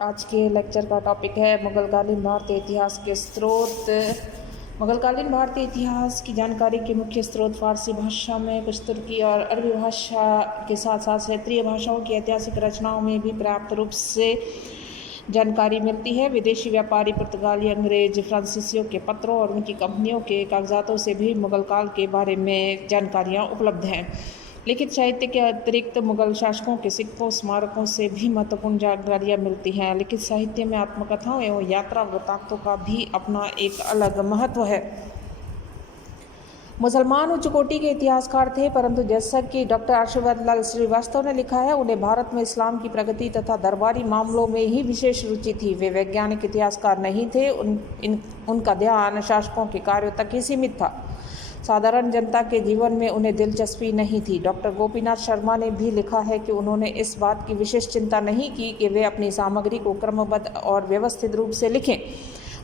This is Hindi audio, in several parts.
आज के लेक्चर का टॉपिक है मुगलकालीन भारतीय इतिहास के स्रोत। मुगलकालीन भारतीय इतिहास की जानकारी के मुख्य स्रोत फारसी भाषा में, कुछ तुर्की और अरबी भाषा के साथ साथ क्षेत्रीय भाषाओं की ऐतिहासिक रचनाओं में भी पर्याप्त रूप से जानकारी मिलती है। विदेशी व्यापारी, पुर्तगाली, अंग्रेज, फ्रांसीसियों के पत्रों और उनकी कंपनियों के कागजातों से भी मुगल काल के बारे में जानकारियाँ उपलब्ध हैं। लिखित साहित्य के अतिरिक्त मुगल शासकों के सिक्कों, स्मारकों से भी महत्वपूर्ण जानकारियाँ मिलती हैं। लिखित साहित्य में आत्मकथाओं एवं यात्रा वृत्तांतों का भी अपना एक अलग महत्व है। मुसलमान उच्च कोटि के इतिहासकार थे, परंतु जैसा कि डॉक्टर आशीर्वाद लाल श्रीवास्तव ने लिखा है, उन्हें भारत में इस्लाम की प्रगति तथा दरबारी मामलों में ही विशेष रुचि थी। वे वैज्ञानिक इतिहासकार नहीं थे। उनका ध्यान शासकों के कार्यों तक ही सीमित था। साधारण जनता के जीवन में उन्हें दिलचस्पी नहीं थी। डॉक्टर गोपीनाथ शर्मा ने भी लिखा है कि उन्होंने इस बात की विशेष चिंता नहीं की कि वे अपनी सामग्री को क्रमबद्ध और व्यवस्थित रूप से लिखें।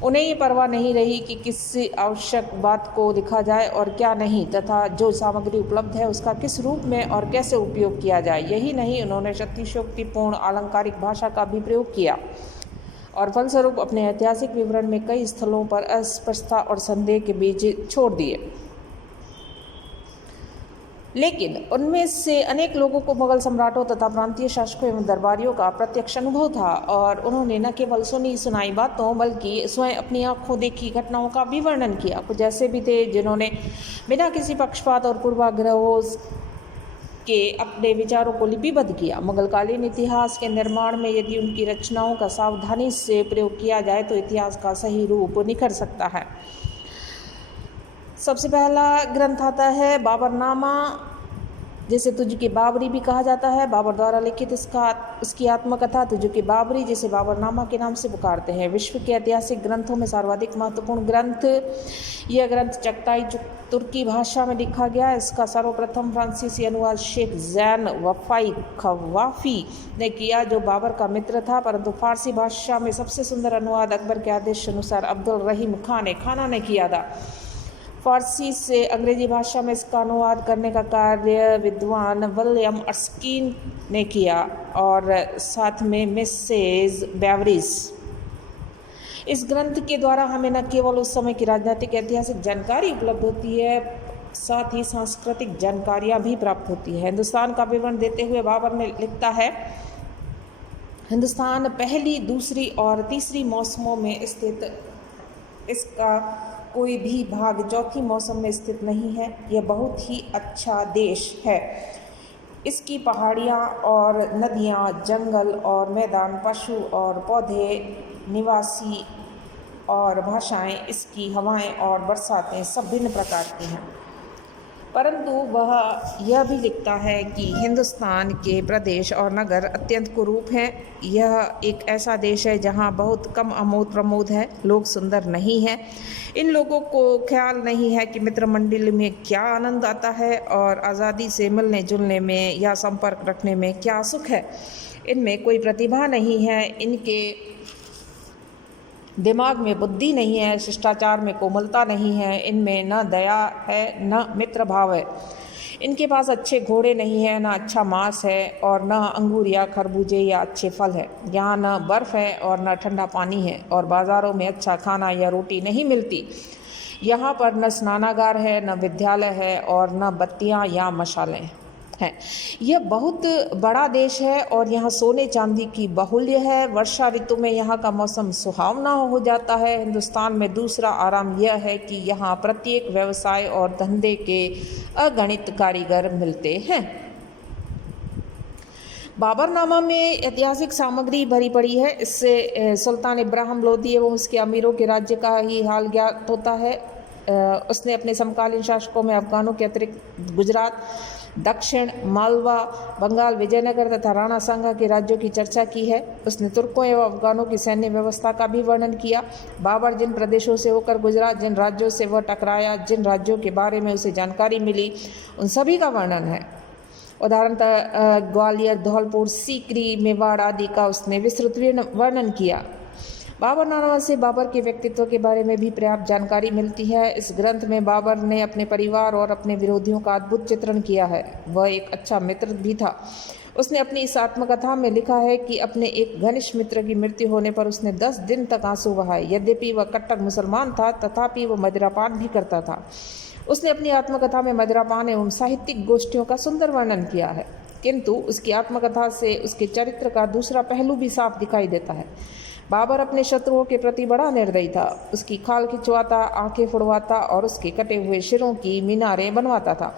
उन्हें ये परवाह नहीं रही कि किस आवश्यक बात को लिखा जाए और क्या नहीं, तथा जो सामग्री उपलब्ध है उसका किस रूप में और कैसे उपयोग किया जाए। यही नहीं, उन्होंने शक्तिशालीपूर्ण अलंकारिक भाषा का भी प्रयोग किया और फलस्वरूप अपने ऐतिहासिक विवरण में कई स्थलों पर अस्पष्टता और संदेह के बीज छोड़ दिए। लेकिन उनमें से अनेक लोगों को मुगल सम्राटों तथा प्रांतीय शासकों एवं दरबारियों का प्रत्यक्ष अनुभव था और उन्होंने न केवल सुनी सुनाई बातों बल्कि स्वयं अपनी आंखों देखी घटनाओं का भी वर्णन किया। कुछ ऐसे भी थे जिन्होंने बिना किसी पक्षपात और पूर्वाग्रहों के अपने विचारों को लिपिबद्ध किया। मुगलकालीन इतिहास के निर्माण में यदि उनकी रचनाओं का सावधानी से प्रयोग किया जाए तो इतिहास का सही रूप निखर सकता है। सबसे पहला ग्रंथ आता है बाबरनामा, जिसे तुझ की बाबरी भी कहा जाता है। बाबर द्वारा लिखित इसकी आत्मकथा तुझ की बाबरी, जिसे बाबरनामा के नाम से पुकारते हैं, विश्व के ऐतिहासिक ग्रंथों में सर्वाधिक महत्वपूर्ण ग्रंथ। यह ग्रंथ चगताई तुर्की भाषा में लिखा गया। इसका सर्वप्रथम फ्रांसीसी अनुवाद शेख जैन वफाई खवाफी ने किया, जो बाबर का मित्र था, परंतु फारसी भाषा में सबसे सुंदर अनुवाद अकबर के आदेश अनुसार अब्दुल रहीम खान ने किया था। फारसी से अंग्रेजी भाषा में इसका अनुवाद करने का कार्य विद्वान विलियम अर्स्कीन ने किया और साथ में मिसेज बेवरिज। इस ग्रंथ के द्वारा हमें न केवल उस समय की राजनीतिक ऐतिहासिक जानकारी उपलब्ध होती है, साथ ही सांस्कृतिक जानकारियाँ भी प्राप्त होती है। हिंदुस्तान का विवरण देते हुए बाबर ने लिखता है, हिंदुस्तान पहली, दूसरी और तीसरी मौसमों में स्थित, इसका कोई भी भाग चौथी मौसम में स्थित नहीं है। यह बहुत ही अच्छा देश है। इसकी पहाड़ियाँ और नदियाँ, जंगल और मैदान, पशु और पौधे, निवासी और भाषाएं, इसकी हवाएं और बरसातें सब भिन्न प्रकार की हैं। परंतु वह यह भी लिखता है कि हिंदुस्तान के प्रदेश और नगर अत्यंत कुरूप हैं। यह एक ऐसा देश है जहां बहुत कम आमोद प्रमोद है, लोग सुंदर नहीं हैं। इन लोगों को ख्याल नहीं है कि मित्र मंडली में क्या आनंद आता है और आज़ादी से मिलने जुलने में या संपर्क रखने में क्या सुख है। इनमें कोई प्रतिभा नहीं है, इनके दिमाग में बुद्धि नहीं है, शिष्टाचार में कोमलता नहीं है, इनमें न दया है न मित्र भाव है। इनके पास अच्छे घोड़े नहीं हैं, न अच्छा मांस है और न अंगूर या खरबूजे या अच्छे फल है। यहाँ न बर्फ़ है और न ठंडा पानी है और बाज़ारों में अच्छा खाना या रोटी नहीं मिलती। यहाँ पर न स्नानागार है, न विद्यालय है और न बत्तियाँ या मशालें हैं। यह बहुत बड़ा देश है और यहाँ सोने चांदी की बाहुल्य है। वर्षा ऋतु में यहाँ का मौसम सुहावना हो जाता है। हिंदुस्तान में दूसरा आराम यह है कि यहाँ प्रत्येक व्यवसाय और धंधे के अगणित कारीगर मिलते हैं। बाबरनामा में ऐतिहासिक सामग्री भरी पड़ी है। इससे सुल्तान इब्राहिम लोदी एवं उसके अमीरों के राज्य का ही हाल ज्ञात होता है। उसने अपने समकालीन शासकों में अफगानों के अतिरिक्त गुजरात, दक्षिण, मालवा, बंगाल, विजयनगर तथा राणा सांगा के राज्यों की चर्चा की है। उसने तुर्कों एवं अफगानों की सैन्य व्यवस्था का भी वर्णन किया। बाबर जिन प्रदेशों से होकर गुजरा, जिन राज्यों से वह टकराया, जिन राज्यों के बारे में उसे जानकारी मिली, उन सभी का वर्णन है। उदाहरणतः ग्वालियर, धौलपुर, सीकरी, मेवाड़ आदि का उसने विस्तृत वर्णन किया। बाबरनामा से बाबर के व्यक्तित्व के बारे में भी पर्याप्त जानकारी मिलती है। इस ग्रंथ में बाबर ने अपने परिवार और अपने विरोधियों का अद्भुत चित्रण किया है। वह एक अच्छा मित्र भी था। उसने अपनी इस आत्मकथा में लिखा है कि अपने एक घनिष्ठ मित्र की मृत्यु होने पर उसने 10 दिन तक आंसू बहाए। यद्यपि वह कट्टर मुसलमान था, तथापि वह मदिरापान भी करता था। उसने अपनी आत्मकथा में मदिरापान एवं साहित्यिक गोष्ठियों का सुंदर वर्णन किया है, किंतु उसकी आत्मकथा से उसके चरित्र का दूसरा पहलू भी साफ दिखाई देता है। बाबर अपने शत्रुओं के प्रति बड़ा निर्दयी था। उसकी खाल खिंचवाता, आंखें फुड़वाता और उसके कटे हुए सिरों की मीनारें बनवाता था।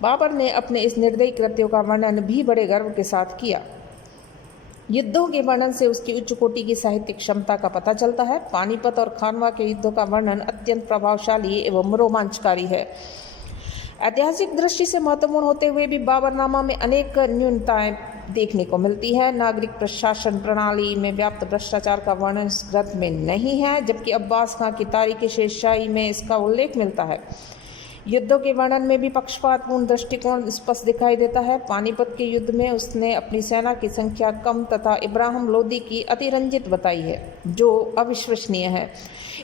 बाबर ने अपने इस निर्दयी कृत्यों का वर्णन भी बड़े गर्व के साथ किया। युद्धों के वर्णन से उसकी उच्च कोटि की साहित्यिक क्षमता का पता चलता है। पानीपत और खानवा के युद्धों का वर्णन अत्यंत प्रभावशाली एवं रोमांचकारी है। ऐतिहासिक दृष्टि से महत्वपूर्ण होते हुए भी बाबरनामा में अनेक न्यूनताएं देखने को मिलती है। नागरिक प्रशासन प्रणाली में व्याप्त भ्रष्टाचार का वर्णन इस ग्रंथ में नहीं है, जबकि अब्बास खां की तारीख शेरशाही में इसका उल्लेख मिलता है। युद्धों के वर्णन में भी पक्षपातपूर्ण दृष्टिकोण स्पष्ट दिखाई देता है। पानीपत के युद्ध में उसने अपनी सेना की संख्या कम तथा इब्राहिम लोदी की अतिरंजित बताई है, जो अविश्वसनीय है।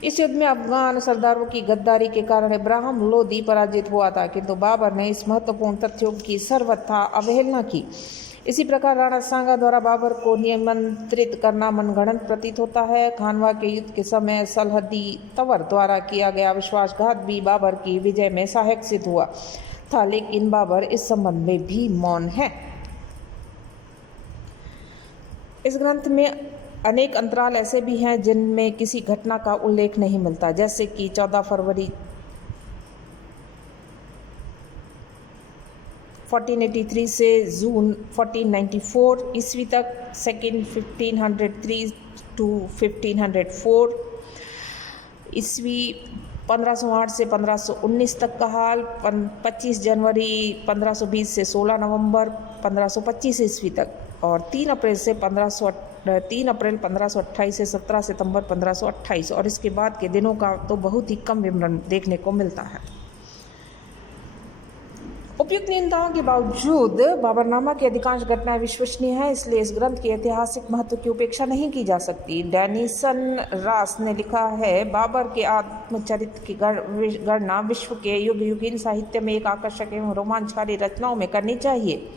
इस युद्ध में अफगान सरदारों की गद्दारी के कारण इब्राहिम लोदी पराजित हुआ था, किंतु बाबर ने इस महत्वपूर्ण तथ्यों की सर्वथा अवहेलना की। इसी प्रकार राणा सांगा द्वारा बाबर को नियंत्रित करना मनगढ़ंत प्रतीत होता है। खानवा के युद्ध के समय सलहदी तंवर द्वारा किया गया विश्वासघात भी बाबर की विजय में सहायक सिद्ध हुआ था, लेकिन बाबर इस संबंध में भी मौन है। इस ग्रंथ में अनेक अंतराल ऐसे भी हैं जिनमें किसी घटना का उल्लेख नहीं मिलता, जैसे कि 14 फरवरी 1483 से जून 1494 ईस्वी तक, सेकेंड 1503 to 1504 ईस्वी, 1508 से 1519 तक का हाल, 25 जनवरी 1520 से 16 नवंबर 1525 ईस्वी तक, और 3 अप्रैल 1528 से 17 सितंबर 1528, और इसके बाद के दिनों का तो बहुत ही कम विवरण देखने को मिलता है। उपयुक्त न्यूनताओं के बावजूद बाबरनामा की अधिकांश घटनाएं विश्वसनीय हैं, इसलिए इस ग्रंथ के ऐतिहासिक महत्व की उपेक्षा नहीं की जा सकती। डेनिसन रास ने लिखा है, बाबर के आत्मचरित्र की गणना विश्व के युगीन साहित्य में एक आकर्षक एवं रोमांचकारी रचनाओं में करनी चाहिए।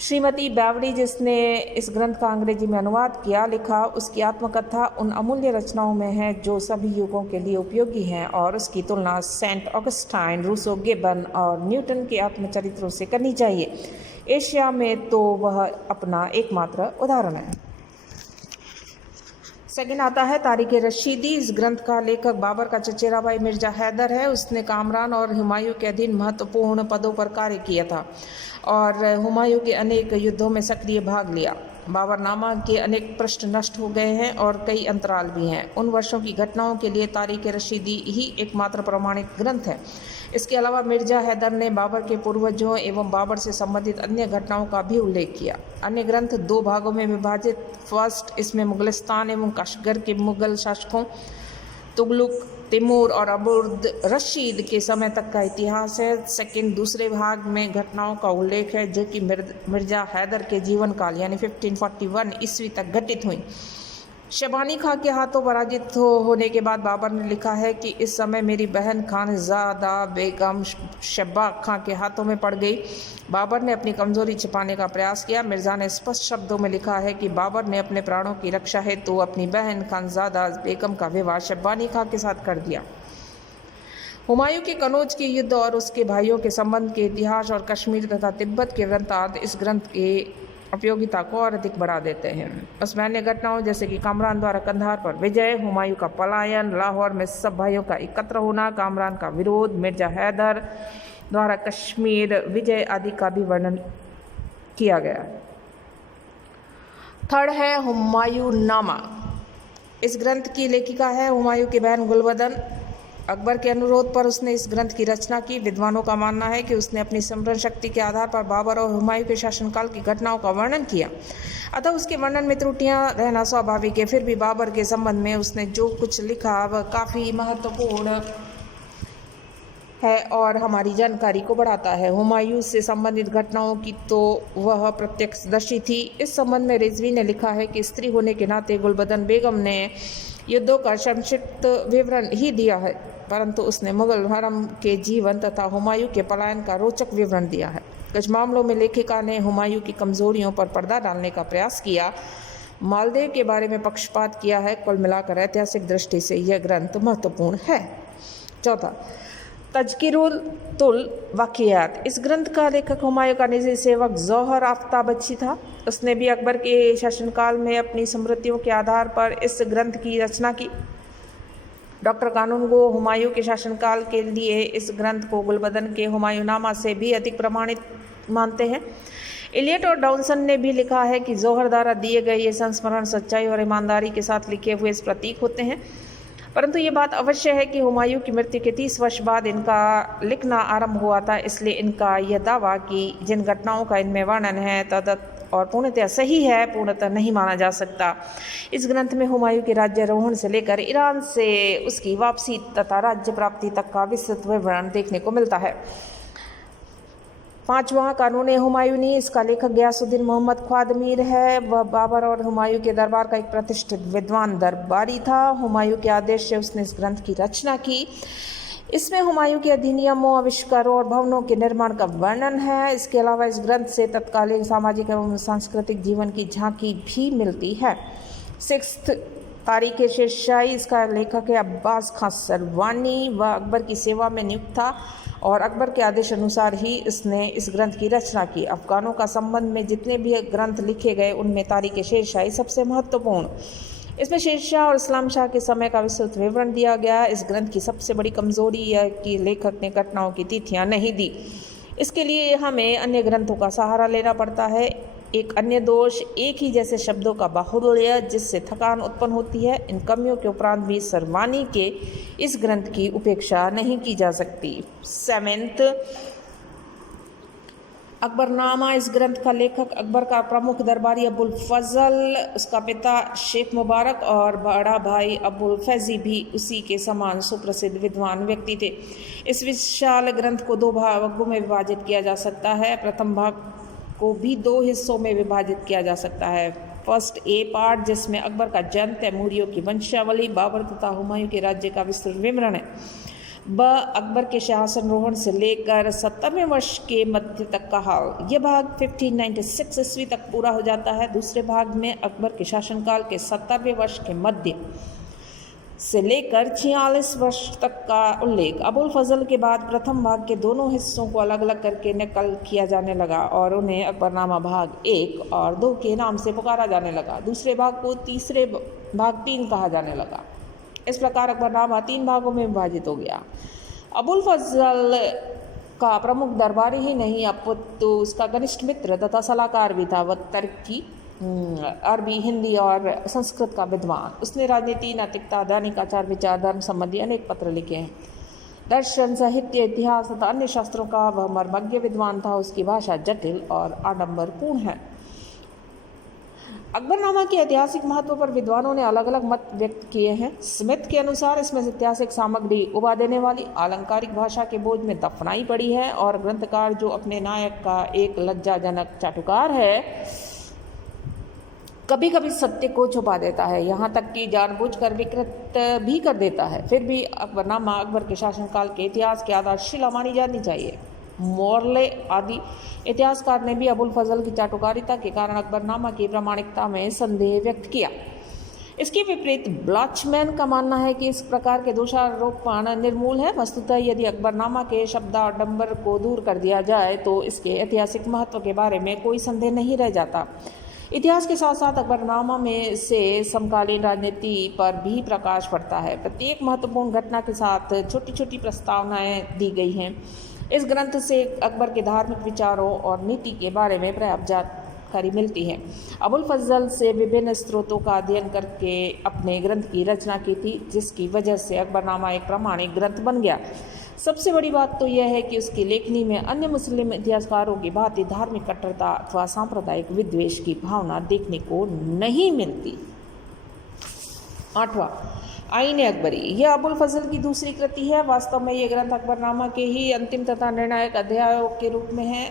श्रीमती बैवरी, जिसने इस ग्रंथ का अंग्रेजी में अनुवाद किया, लिखा, उसकी आत्मकथा उन अमूल्य रचनाओं में है जो सभी युगों के लिए उपयोगी हैं, और उसकी तुलना सेंट ऑगस्टाइन, रूसो, गिब्बन और न्यूटन के आत्मचरित्रों से करनी चाहिए। एशिया में तो वह अपना एकमात्र उदाहरण है। सेकंड आता है तारीख रशीदी। इस ग्रंथ का लेखक बाबर का चचेरा भाई मिर्जा हैदर है। उसने कामरान और हुमायूं के अधीन महत्वपूर्ण पदों पर कार्य किया था और हुमायूं के अनेक युद्धों में सक्रिय भाग लिया। बाबरनामा के अनेक पृष्ठ नष्ट हो गए हैं और कई अंतराल भी हैं। उन वर्षों की घटनाओं के लिए तारीख रशीदी ही एकमात्र प्रमाणित ग्रंथ है। इसके अलावा मिर्जा हैदर ने बाबर के पूर्वजों एवं बाबर से संबंधित अन्य घटनाओं का भी उल्लेख किया। अन्य ग्रंथ 2 भागों में विभाजित। फर्स्ट, इसमें मुगलिस्तान एवं कशगर के मुगल शासकों तुगलक, तैमूर और अबुर्द रशीद के समय तक का इतिहास है। सेकंड, दूसरे भाग में घटनाओं का उल्लेख है जो कि मिर्जा हैदर के जीवन काल यानी 1541 ईस्वी तक घटित हुई। शबानी खां के हाथों पराजित होने के बाद बाबर ने लिखा है कि इस समय मेरी बहन खानजादा बेगम शब्बा खां के हाथों में पड़ गई। बाबर ने अपनी कमजोरी छिपाने का प्रयास किया। मिर्जा ने स्पष्ट शब्दों में लिखा है कि बाबर ने अपने प्राणों की रक्षा हेतु अपनी बहन खानजादा बेगम का विवाह शब्बानी खां के साथ कर दिया। हुमायूं के कनौज के युद्ध और उसके भाइयों के संबंध के इतिहास और कश्मीर तथा तिब्बत के वृत्तांत इस ग्रंथ के उपयोगिता को और अधिक बढ़ा देते हैं। उसमें अन्य घटनाओं जैसे कि कामरान द्वारा कंधार पर विजय, हुमायूं का पलायन, लाहौर में सब भाइयों का एकत्र होना, कामरान का विरोध, मिर्जा हैदर द्वारा कश्मीर विजय आदि का भी वर्णन किया गया। थर्ड है हुमायूं नामा। इस ग्रंथ की लेखिका है हुमायूं की बहन गुलबदन। अकबर के अनुरोध पर उसने इस ग्रंथ की रचना की। विद्वानों का मानना है कि उसने अपनी स्मरण शक्ति के आधार पर बाबर और हुमायूं के शासनकाल की घटनाओं का वर्णन किया, अतः उसके वर्णन में त्रुटियां रहना स्वाभाविक है। फिर भी बाबर के संबंध में उसने जो कुछ लिखा वह काफ़ी महत्वपूर्ण है और हमारी जानकारी को बढ़ाता है। हुमायूं से संबंधित घटनाओं की तो वह प्रत्यक्षदर्शी थी। इस संबंध में रिजवी ने लिखा है कि स्त्री होने के नाते गुलबदन बेगम ने युद्धों का संक्षिप्त विवरण ही दिया है, परंतु उसने मुगल हरम के जीवन तथा हुमायूं के पलायन का रोचक विवरण दिया है। कुछ मामलों में लेखिका ने हुमायूं की कमज़ोरियों पर पर्दा डालने का प्रयास किया, मालदेव के बारे में पक्षपात किया है। कुल मिलाकर ऐतिहासिक दृष्टि से यह ग्रंथ महत्वपूर्ण है। चौथा, तज़किरुल वाक़ियात। इस ग्रंथ का लेखक हुमायूं का निजी सेवक ज़ौहर आफ्ताबची था। उसने भी अकबर के शासनकाल में अपनी स्मृतियों के आधार पर इस ग्रंथ की रचना की। डॉक्टर कानूनगो हुमायूं के शासनकाल के लिए इस ग्रंथ को गुलबदन के हुमायूंनामा से भी अधिक प्रमाणित मानते हैं। इलियट और डाउनसन ने भी लिखा है कि ज़ौहर द्वारा दिए गए ये संस्मरण सच्चाई और ईमानदारी के साथ लिखे हुए इस प्रतीक होते हैं, परंतु ये बात अवश्य है कि हुमायूं की मृत्यु के 30 वर्ष बाद इनका लिखना आरंभ हुआ था। इसलिए इनका यह दावा कि जिन घटनाओं का इनमें वर्णन है तदत और पूर्णतः सही है, पूर्णतः नहीं माना जा सकता। इस ग्रंथ में हुमायूं के राज्यारोहण से लेकर ईरान से उसकी वापसी तथा राज्य प्राप्ति तक का विस्तृत विवरण देखने को मिलता है। पांचवा, कानून हुमायूनी। इसका लेखक गयासुद्दीन मोहम्मद ख्वादमीर है। वह बाबर और हुमायूं के दरबार का एक प्रतिष्ठित विद्वान दरबारी था। हुमायूं के आदेश से उसने इस ग्रंथ की रचना की। इसमें हुमायूं के अधिनियमों, आविष्कारों और भवनों के निर्माण का वर्णन है। इसके अलावा इस ग्रंथ से तत्कालीन सामाजिक एवं सांस्कृतिक जीवन की झांकी भी मिलती है। 6, तारीख़ शेरशाही। इसका लेखक है अब्बास खां सरवानी। वह अकबर की सेवा में नियुक्त था और अकबर के आदेश अनुसार ही इसने इस ग्रंथ की रचना की। अफगानों का संबंध में जितने भी ग्रंथ लिखे गए उनमें तारीख़ शेरशाही सबसे महत्वपूर्ण। इसमें शेरशाह और इस्लाम शाह के समय का विस्तृत विवरण दिया गया। इस ग्रंथ की सबसे बड़ी कमजोरी यह कि लेखक ने घटनाओं की तिथियां नहीं दी। इसके लिए हमें अन्य ग्रंथों का सहारा लेना पड़ता है। एक अन्य दोष एक ही जैसे शब्दों का बाहुल्य, जिससे थकान उत्पन्न होती है। इन कमियों के उपरांत भी सरवानी के इस ग्रंथ की उपेक्षा नहीं की जा सकती। 7, अकबरनामा। इस ग्रंथ का लेखक अकबर का प्रमुख दरबारी अबुल फजल, उसका पिता शेख मुबारक और बड़ा भाई अबुल फैजी भी उसी के समान सुप्रसिद्ध विद्वान व्यक्ति थे। इस विशाल ग्रंथ को 2 भागों में विभाजित किया जा सकता है। प्रथम भाग को भी 2 हिस्सों में विभाजित किया जा सकता है। फर्स्ट ए पार्ट, जिसमें अकबर का जन्म, तैमूरियों की वंशावली, बाबर तथा हुमायूं के राज्य का विस्तृत विवरण है। ब, अकबर के शासनरोहण से लेकर 70वें वर्ष के मध्य तक का हाल। यह भाग 1596 ईस्वी तक पूरा हो जाता है। दूसरे भाग में अकबर के शासनकाल के 70वें वर्ष के मध्य से लेकर 46 वर्ष तक का उल्लेख। अबुल फजल के बाद प्रथम भाग के दोनों हिस्सों को अलग अलग करके नकल किया जाने लगा और उन्हें अकबरनामा भाग 1 और 2 के नाम से पुकारा जाने लगा। दूसरे भाग को तीसरे भाग 3 कहा जाने लगा। इस प्रकार अकबरनामा 3 भागों में विभाजित हो गया। अबुल फजल का प्रमुख दरबारी ही नहीं अपितु उसका घनिष्ठ मित्र तथा सलाहकार भी था। वह तुर्की, अरबी, हिंदी और संस्कृत का विद्वान। उसने राजनीति, नैतिकता, दैनिक आचार विचार, धर्म संबंधी अनेक पत्र लिखे हैं। दर्शन, साहित्य, इतिहास तथा अन्य शास्त्रों का वह मर्मज्ञ विद्वान था। उसकी भाषा जटिल और आडंबरपूर्ण है। अकबरनामा के ऐतिहासिक महत्व पर विद्वानों ने अलग अलग मत व्यक्त किए हैं। स्मिथ के अनुसार इसमें ऐतिहासिक सामग्री उबा देने वाली आलंकारिक भाषा के बोझ में दफनाई पड़ी है और ग्रंथकार, जो अपने नायक का एक लज्जाजनक चाटुकार है, कभी कभी सत्य को छुपा देता है, यहाँ तक कि जानबूझकर विकृत भी कर देता है। फिर भी अकबरनामा अकबर के शासनकाल के इतिहास की आधारशिला मानी जानी चाहिए। मोरले आदि इतिहासकार ने भी अबुल फजल की चाटुकारिता के कारण अकबरनामा की प्रामाणिकता में संदेह व्यक्त किया। इसके विपरीत ब्लॉचमैन का मानना है कि इस प्रकार के दोषारोपण निर्मूल है। वस्तुतः यदि अकबरनामा के शब्दाडंबर को दूर कर दिया जाए तो इसके ऐतिहासिक महत्व के बारे में कोई संदेह नहीं रह जाता। इतिहास के साथ साथ अकबरनामा में से समकालीन राजनीति पर भी प्रकाश पड़ता है। प्रत्येक महत्वपूर्ण घटना के साथ छोटी छोटी प्रस्तावनाएं दी गई हैं। इस ग्रंथ से अकबर के धार्मिक विचारों और नीति के बारे में पर्याप्त जानकारी मिलती है। अबुल फजल से विभिन्न स्रोतों का अध्ययन करके अपने ग्रंथ की रचना की थी, जिसकी वजह से अकबरनामा एक प्रामाणिक ग्रंथ बन गया। सबसे बड़ी बात तो यह है कि उसकी लेखनी में अन्य मुस्लिम इतिहासकारों की भांति धार्मिक कट्टरता अथवा सांप्रदायिक विद्वेष की भावना देखने को नहीं मिलती। 8वां, आईन अकबरी। यह अबुल फजल की दूसरी कृति है। वास्तव में यह ग्रंथ अकबरनामा के ही अंतिम तथा निर्णायक अध्यायों के रूप में है।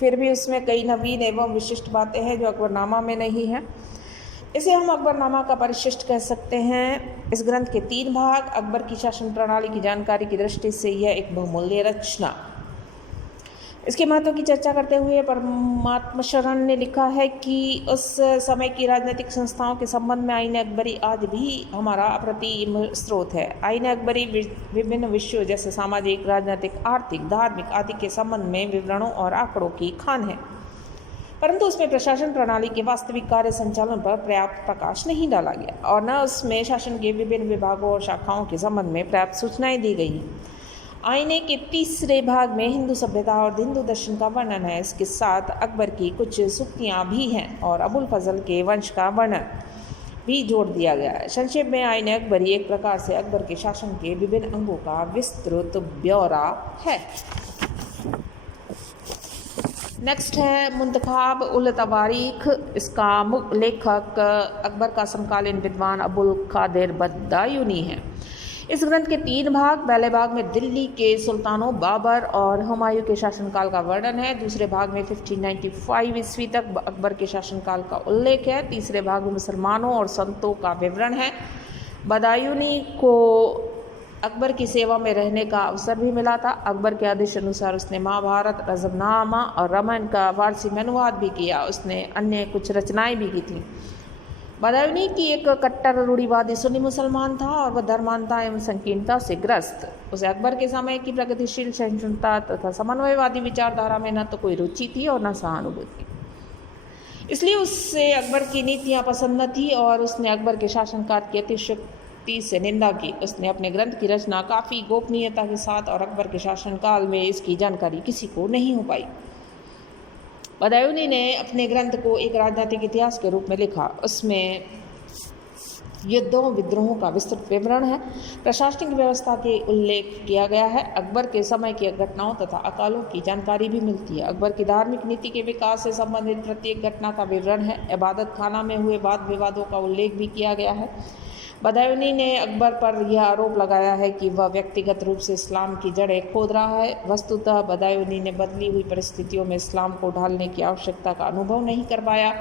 फिर भी उसमें कई नवीन एवं विशिष्ट बातें हैं जो अकबरनामा में नहीं है। इसे हम अकबरनामा का परिशिष्ट कह सकते हैं। इस ग्रंथ के 3 भाग। अकबर की शासन प्रणाली की जानकारी की दृष्टि से यह एक बहुमूल्य रचना। इसके महत्व की चर्चा करते हुए परमात्मा शरण ने लिखा है कि उस समय की राजनीतिक संस्थाओं के संबंध में आईन अकबरी आज भी हमारा अप्रतिम स्रोत है। आईन अकबरी विभिन्न विषयों जैसे सामाजिक, राजनीतिक, आर्थिक, धार्मिक आदि के संबंध में विवरणों और आंकड़ों की खान है, परंतु उसमें प्रशासन प्रणाली के वास्तविक कार्य संचालन पर पर्याप्त प्रकाश नहीं डाला गया और न उसमें शासन के विभिन्न विभागों और शाखाओं के संबंध में पर्याप्त सूचनाएं दी गई। आईने के तीसरे भाग में हिंदू सभ्यता और हिंदू दर्शन का वर्णन है। इसके साथ अकबर की कुछ सूक्तियाँ भी हैं और अबुल फजल के वंश का वर्णन भी जोड़ दिया गया है। संक्षेप में आईने अकबरी एक प्रकार से अकबर के शासन के विभिन्न अंगों का विस्तृत ब्यौरा है। नेक्स्ट है मुंतखाब उल तवारीख। इसका लेखक अकबर का समकालीन विद्वान अबुल कादिर बदायूनी है। इस ग्रंथ के 3 भाग, पहले भाग में दिल्ली के सुल्तानों बाबर और हुमायूं के शासनकाल का वर्णन है, दूसरे भाग में 1595 ईस्वी तक अकबर के शासनकाल का उल्लेख है, तीसरे भाग में मुसलमानों और संतों का विवरण है। बदायूनी को अकबर की सेवा में रहने का अवसर भी मिला था। अकबर के आदेश अनुसार उसने महाभारत, रज़मनामा और रामायण का फारसी में अनुवाद भी किया। उसने अन्य कुछ रचनाएं भी की थीं। बदायूनी की एक कट्टर रूढ़िवादी सुन्नी मुसलमान था और वह धर्मांधता एवं संकीर्णता से ग्रस्त। उसे अकबर के समय की प्रगतिशील सहिष्णुता तथा समन्वयवादी विचारधारा में न तो कोई रुचि थी और न सहानुभूति, इसलिए उससे अकबर की नीतियाँ पसंद न थी और उसने अकबर के शासनकाल की अतिशयोक्ति से निंदा की। उसने अपने ग्रंथ की रचना काफ़ी गोपनीयता के साथ और अकबर के शासनकाल में इसकी जानकारी किसी को नहीं हो पाई। बदायूनी ने अपने ग्रंथ को एक राजनीतिक इतिहास के रूप में लिखा। उसमें युद्धों, विद्रोहों का विस्तृत विवरण है, प्रशासनिक व्यवस्था के उल्लेख किया गया है, अकबर के समय की घटनाओं तथा अकालों की जानकारी भी मिलती है। अकबर की धार्मिक नीति के विकास से संबंधित प्रत्येक घटना का विवरण है। इबादत खाना में हुए वाद विवादों का उल्लेख भी किया गया है। बदायूनी ने अकबर पर यह आरोप लगाया है कि वह व्यक्तिगत रूप से इस्लाम की जड़ें खोद रहा है। वस्तुतः बदायूनी ने बदली हुई परिस्थितियों में इस्लाम को ढालने की आवश्यकता का अनुभव नहीं कर पाया।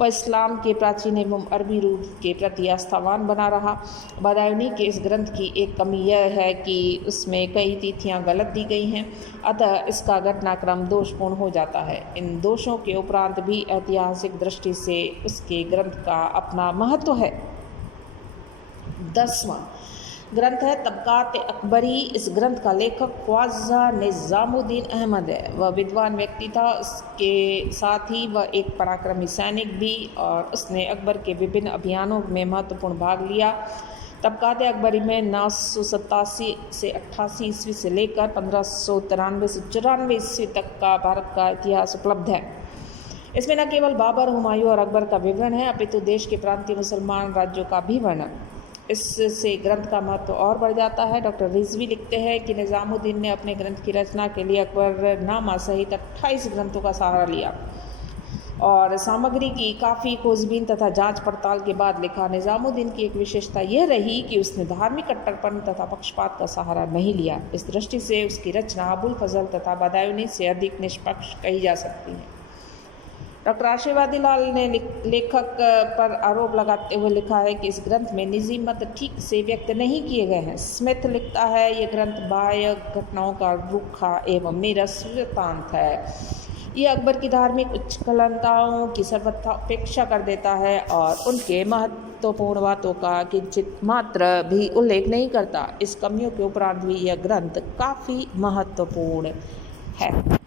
वह इस्लाम के प्राचीन एवं अरबी रूप के प्रति आस्थावान बना रहा। बदायूनी के इस ग्रंथ की एक कमी यह है कि उसमें कई तिथियां गलत दी गई हैं, अतः इसका घटनाक्रम दोषपूर्ण हो जाता है। इन दोषों के उपरांत भी ऐतिहासिक दृष्टि से उसके ग्रंथ का अपना महत्व है। 10वां ग्रंथ है तबकात अकबरी। इस ग्रंथ का लेखक ख्वाजा निज़ामुद्दीन अहमद है। वह विद्वान व्यक्ति था, उसके साथ ही वह एक पराक्रमी सैनिक भी और उसने अकबर के विभिन्न अभियानों में महत्वपूर्ण भाग लिया। तबकात अकबरी में 987 से 88 ईस्वी से लेकर 1593 से 94 ईस्वी तक का भारत का इतिहास उपलब्ध है। इसमें न केवल बाबर, हुमायूं और अकबर का विवरण है, अपितु देश के प्रांतीय मुसलमान राज्यों का भी वर्णन। इससे ग्रंथ का महत्व और बढ़ जाता है। डॉक्टर रिजवी लिखते हैं कि निज़ामुद्दीन ने अपने ग्रंथ की रचना के लिए अकबरनामा सहित 28 ग्रंथों का सहारा लिया और सामग्री की काफ़ी खोजबीन तथा जांच पड़ताल के बाद लिखा। निज़ामुद्दीन की एक विशेषता यह रही कि उसने धार्मिक कट्टरपन तथा पक्षपात का सहारा नहीं लिया। इस दृष्टि से उसकी रचना अबुल फजल तथा बदायूनी से अधिक निष्पक्ष कही जा सकती है। डॉक्टर आशीर्वादी लाल ने लेखक पर आरोप लगाते हुए लिखा है कि इस ग्रंथ में निजी मत ठीक से व्यक्त नहीं किए गए हैं। स्मिथ लिखता है यह ग्रंथ बाह्य घटनाओं का रूखा एवं नीरस वृत्तांत है। यह अकबर की धार्मिक उच्छृंखलताओं की सर्वथा उपेक्षा कर देता है और उनके महत्वपूर्ण बातों का किंचित मात्र भी उल्लेख नहीं करता। इस कमियों के उपरांत भी यह ग्रंथ काफ़ी महत्वपूर्ण है।